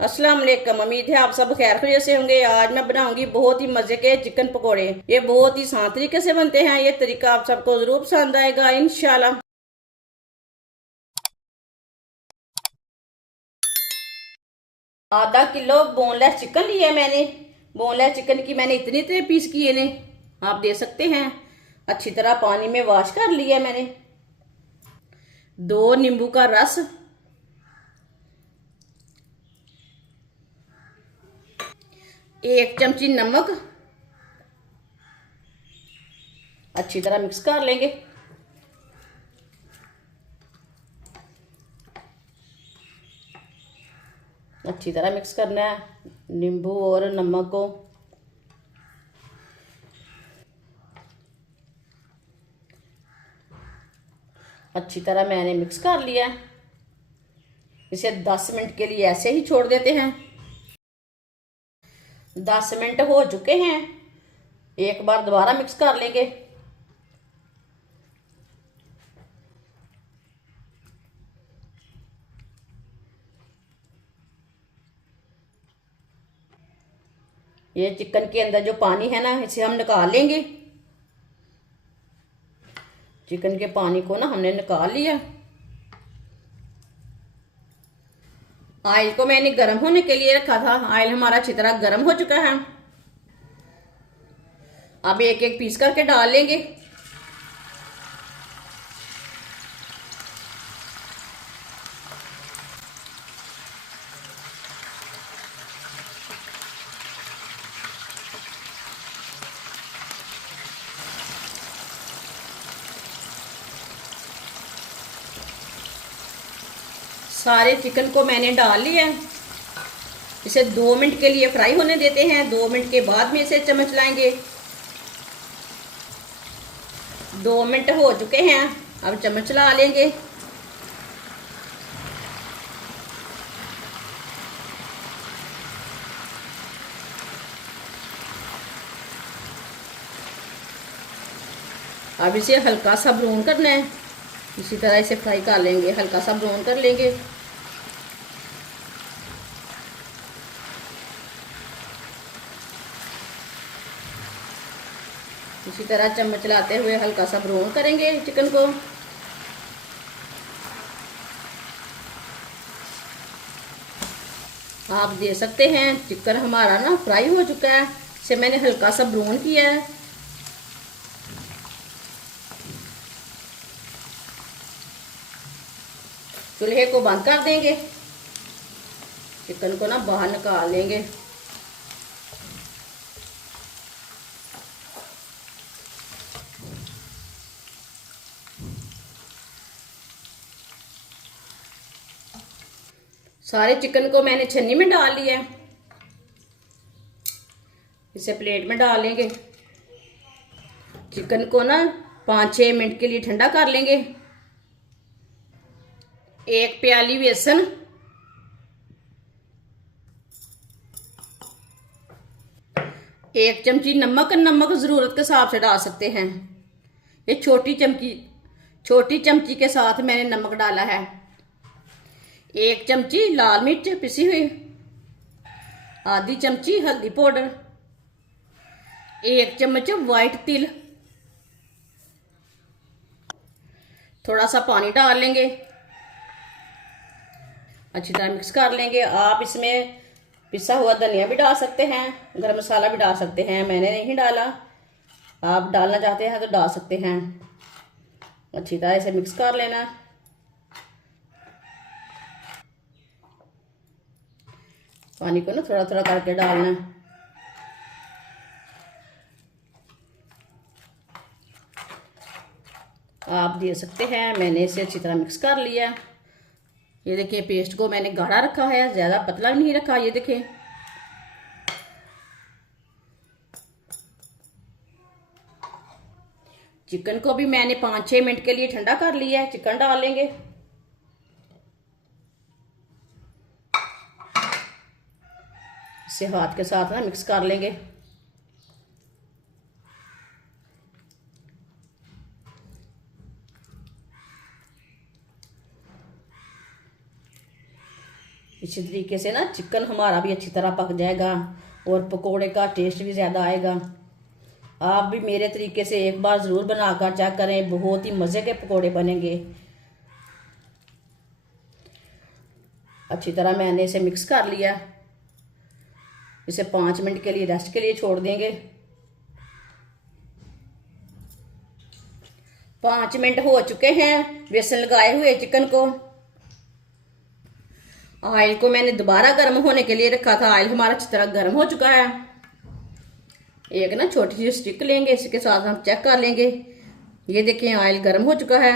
अस्सलाम वालेकुम। उम्मीद है आप सब खैर खैरियत से होंगे। आज मैं बनाऊंगी बहुत ही मजे के चिकन पकोड़े। ये बहुत ही आसान तरीके से बनते हैं। ये तरीका आप सबको जरूर पसंद आएगा इंशाल्लाह। ½ किलो बोनलेस चिकन लिया है मैंने। बोनलेस चिकन की मैंने इतने इतने पीस किए ने, आप दे सकते हैं। अच्छी तरह पानी में वॉश कर लिया मैंने। 2 नींबू का रस, 1 चमची नमक, अच्छी तरह मिक्स कर लेंगे। अच्छी तरह मिक्स करना है नींबू और नमक को। अच्छी तरह मैंने मिक्स कर लिया। इसे 10 मिनट के लिए ऐसे ही छोड़ देते हैं। 10 मिनट हो चुके हैं। एक बार दोबारा मिक्स कर लेंगे। ये चिकन के अंदर जो पानी है ना, इसे हम निकाल लेंगे। चिकन के पानी को ना हमने निकाल लिया। ऑयल को मैंने गर्म होने के लिए रखा था। ऑयल हमारा अच्छी तरह गर्म हो चुका है। अब एक एक पीस करके डाल लेंगे। सारे चिकन को मैंने डाल लिया। इसे 2 मिनट के लिए फ्राई होने देते हैं। 2 मिनट के बाद में इसे चम्मच लाएंगे। 2 मिनट हो चुके हैं। अब चम्मच ला लेंगे। अब इसे हल्का सा ब्राउन करना है। इसी तरह इसे फ्राई कर लेंगे, हल्का सा ब्राउन कर लेंगे। इसी तरह चम्मच चलाते हुए हल्का सा ब्राउन करेंगे चिकन को। आप दे सकते हैं चिकन हमारा ना फ्राई हो चुका है। इसे मैंने हल्का सा ब्राउन किया है। चूल्हे को बंद कर देंगे। चिकन को ना बाहर निकाल लेंगे। सारे चिकन को मैंने छन्नी में डाल लिया है। इसे प्लेट में डाल लेंगे। चिकन को ना 5-6 मिनट के लिए ठंडा कर लेंगे। 1 प्याली बेसन, 1 चमची नमक। नमक जरूरत के हिसाब से डाल सकते हैं। ये छोटी चमची के साथ मैंने नमक डाला है। 1 चमची लाल मिर्च पिसी हुई, आधी चमची हल्दी पाउडर, 1 चम्मच वाइट तिल। थोड़ा सा पानी डाल लेंगे। अच्छी तरह मिक्स कर लेंगे। आप इसमें पिसा हुआ धनिया भी डाल सकते हैं, गरम मसाला भी डाल सकते हैं। मैंने नहीं डाला, आप डालना चाहते हैं तो डाल सकते हैं। अच्छी तरह इसे मिक्स कर लेना। पानी को ना थोड़ा थोड़ा करके डालना। आप दे सकते हैं। मैंने इसे अच्छी तरह मिक्स कर लिया। ये देखिए, पेस्ट को मैंने गाढ़ा रखा है, ज़्यादा पतला नहीं रखा। ये देखिए, चिकन को भी मैंने 5-6 मिनट के लिए ठंडा कर लिया है। चिकन डाल लेंगे। इसे हाथ के साथ ना मिक्स कर लेंगे। इसी तरीके से ना चिकन हमारा भी अच्छी तरह पक जाएगा और पकोड़े का टेस्ट भी ज़्यादा आएगा। आप भी मेरे तरीके से एक बार ज़रूर बनाकर चेक करें, बहुत ही मज़े के पकोड़े बनेंगे। अच्छी तरह मैंने इसे मिक्स कर लिया। इसे 5 मिनट के लिए रेस्ट के लिए छोड़ देंगे। 5 मिनट हो चुके हैं बेसन लगाए हुए चिकन को। ऑयल को मैंने दोबारा गर्म होने के लिए रखा था। ऑयल हमारा अच्छी तरह गर्म हो चुका है। एक ना छोटी सी स्टिक लेंगे, इसके साथ हम चेक कर लेंगे। ये देखें ऑयल गर्म हो चुका है।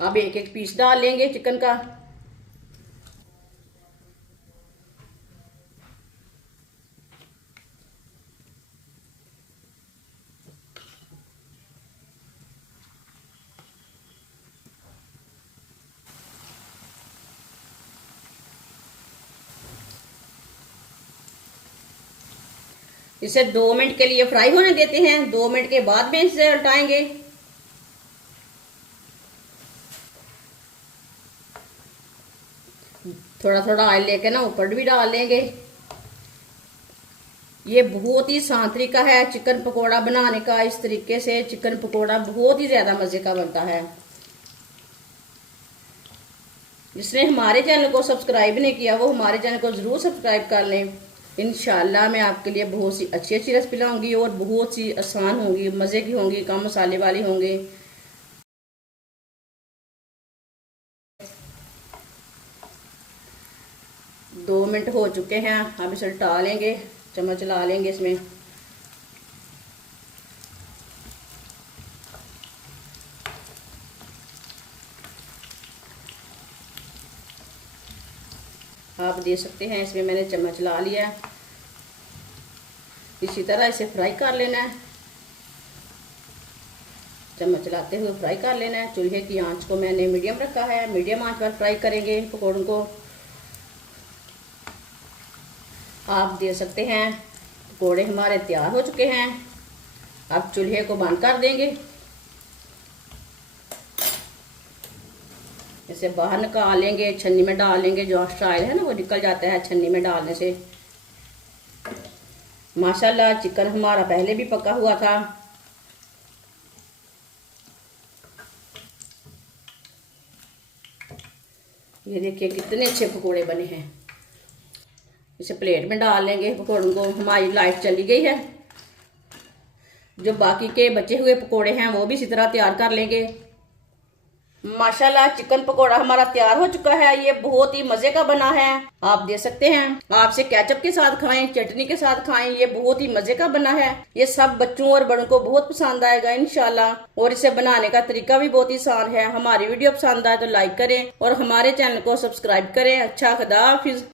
अब एक एक पीस डाल लेंगे चिकन का। इसे 2 मिनट के लिए फ्राई होने देते हैं। 2 मिनट के बाद में इसे उल्टाएंगे। थोड़ा थोड़ा ऑयल लेके ना ऊपर भी डाल लेंगे। ये बहुत ही आसान तरीका है चिकन पकोड़ा बनाने का। इस तरीके से चिकन पकोड़ा बहुत ही ज्यादा मजे का बनता है। जिसने हमारे चैनल को सब्सक्राइब नहीं किया वो हमारे चैनल को जरूर सब्सक्राइब कर लें। इंशाल्लाह मैं आपके लिए बहुत सी अच्छी अच्छी रेसिपी लाऊंगी और बहुत सी आसान होंगी, मज़े की होंगी, कम मसाले वाली होंगे। दो मिनट हो चुके हैं। अब इसे उल्टा लेंगे, चम्मच ला लेंगे इसमें। आप देख सकते हैं इसमें मैंने चम्मच ला लिया। इसी तरह इसे फ्राई कर लेना है। चम्मच चलाते हुए फ्राई कर लेना है। चूल्हे की आंच को मैंने मीडियम रखा है। मीडियम आंच पर फ्राई करेंगे पकौड़ों को। आप देख सकते हैं पकौड़े हमारे तैयार हो चुके हैं। अब चूल्हे को बंद कर देंगे। इसे बाहर निकाल लेंगे, छन्नी में डाल लेंगे। जो एक्स्ट्रा ऑयल है ना वो निकल जाता है छन्नी में डालने से। माशाल्लाह चिकन हमारा पहले भी पका हुआ था। ये देखिए कितने अच्छे पकोड़े बने हैं। इसे प्लेट में डाल लेंगे पकोड़ों को। हमारी लाइट चली गई है। जो बाकी के बचे हुए पकोड़े हैं वो भी इसी तरह तैयार कर लेंगे। माशाल्लाह चिकन पकोड़ा हमारा तैयार हो चुका है। ये बहुत ही मजे का बना है। आप देख सकते हैं। आप इसे केचप के साथ खाएं, चटनी के साथ खाएं। ये बहुत ही मजे का बना है। ये सब बच्चों और बड़ों को बहुत पसंद आएगा इंशाल्लाह। और इसे बनाने का तरीका भी बहुत ही आसान है। हमारी वीडियो पसंद आए तो लाइक करें और हमारे चैनल को सब्सक्राइब करें। अच्छा, खुदा हाफिज।